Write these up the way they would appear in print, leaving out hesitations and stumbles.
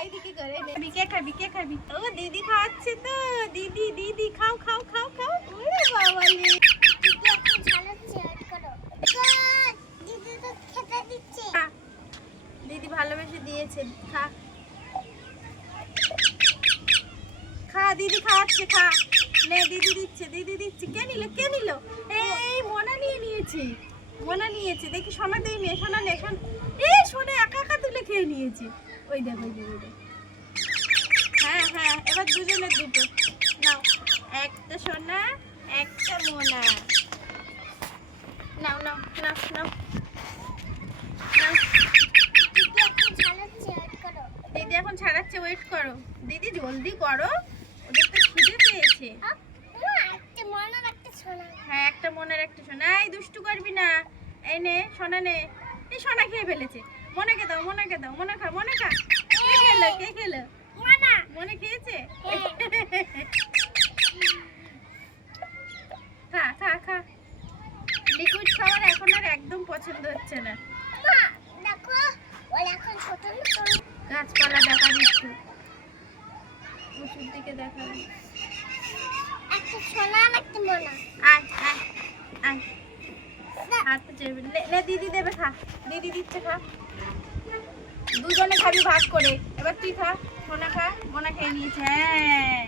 খাই দিকে করে কে খাবি ও দিদি খাওয়াচ্ছে তো দিদি দিদি খাও খাও খাও খাও ওরে বাবা রে দিদি এখন ঝালাচ্ছে অ্যাড করো দিদি তো খেতে দিচ্ছে দিদি ভালোবেসে দিয়েছে খা খা দিদি খাওয়াচ্ছে খা নে দিদি দিচ্ছে কে নিল এই মোনা নিয়েছে দেখি সোনা দিয়ে নিয়ে সোনা নে এই সোনা একা তুলে খেয়ে নিয়েছে ওই দেখ হ্যাঁ এবার দুজনের দুটো নাও একটা সোনা একটা মোনা নাও দিদি এখন ঝালাচ্ছে অ্যাড করো দিদি এখন ছাড়াচ্ছে ওয়েট করো দিদি জলদি করো ওদের তো খিদে পেয়েছে একটা মনের একটা সোনা হ্যাঁ একটা মনের একটা সোনা এই দুষ্টু করবি না এই নে সোনা নে এই সোনা খেয়ে ফেলেছে মনেকে দাও মনে খা কে খেলো মানা মনে খেয়েছে খা লিকুইড খাবার এখন আর একদম পছন্দ হচ্ছে না মা দেখো ওর এখন ছোট ছোট গাছপালা দেখাবি একটু ওষুধ দিকে দেখাবি একটা সোনা আর একটা মোনা আয় হাতে চেপে লে দিদি দেবে খা দিদি দিচ্ছে খা দুজনে খাবি ভাগ করে এবার তুই খা সোনা খা মোনা খেয়ে নিয়েছে হ্যাঁ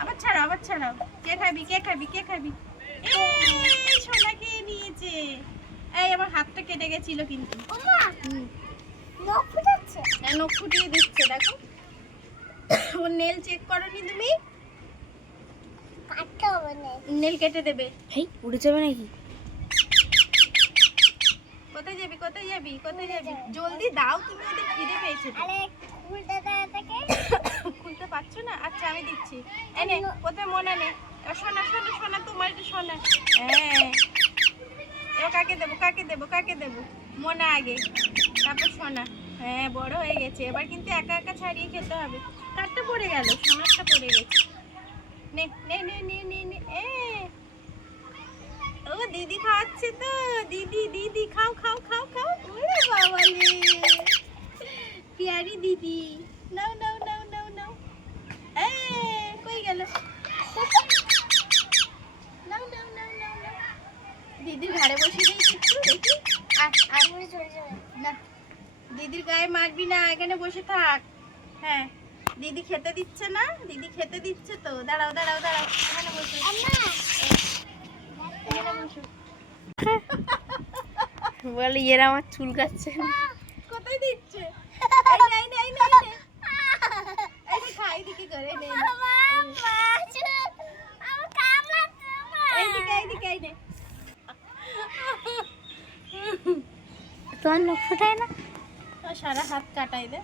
আবার ছাড়াও কে খাবি এই সোনা খেয়ে নিয়েছে এই আমার হাতটা কেটে গেছিল কিন্তু ওমা নখ ফুটাচ্ছে নখ ফুটিয়ে দিচ্ছে দেখো ওর নেল চেক করনি তুমি কাটতে হবে না নেল কেটে দেবে হেই উড়ে যাবে নাকি? কোথায় যাবি জলদি দাও তুমি ওদের খিদে পেয়েছে তো। আরে খুলতে দাঁড়া থেকে খুলতে পারছো না আচ্ছা আমি দিচ্ছি এনে কোথায় মনে নেই সোনা তোমার এটা সোনা হ্যাঁ এবার কাকে দেবো মোনা আগে তারপর সোনা হ্যাঁ বড় হয়ে গেছে এবার কিন্তু একা ছাড়িয়ে খেতে হবে কারটা পড়ে গেল সোনারটা পড়ে গেছে নে ও দিদি খাওয়াচ্ছে তো দিদি খাও ওরে বাবা রে পিয়ারি দিদি নাও কই গেল নাও দিদির ঘাড়ে বসে দিয়েছি একটু দেখি পুরো চলে যাবে না দিদির গায়ে মারবি না এখানে বসে থাক হ্যাঁ দিদি খেতে দিচ্ছে তো দাঁড়াও এখানে বসো বলে এরা আমার চুল কাটছে কোথায় দিচ্ছে এই খাই দিকে করে নে এইদিকে এই নে তোমার নখ ফুটায় না সারা হাত কাটাই দে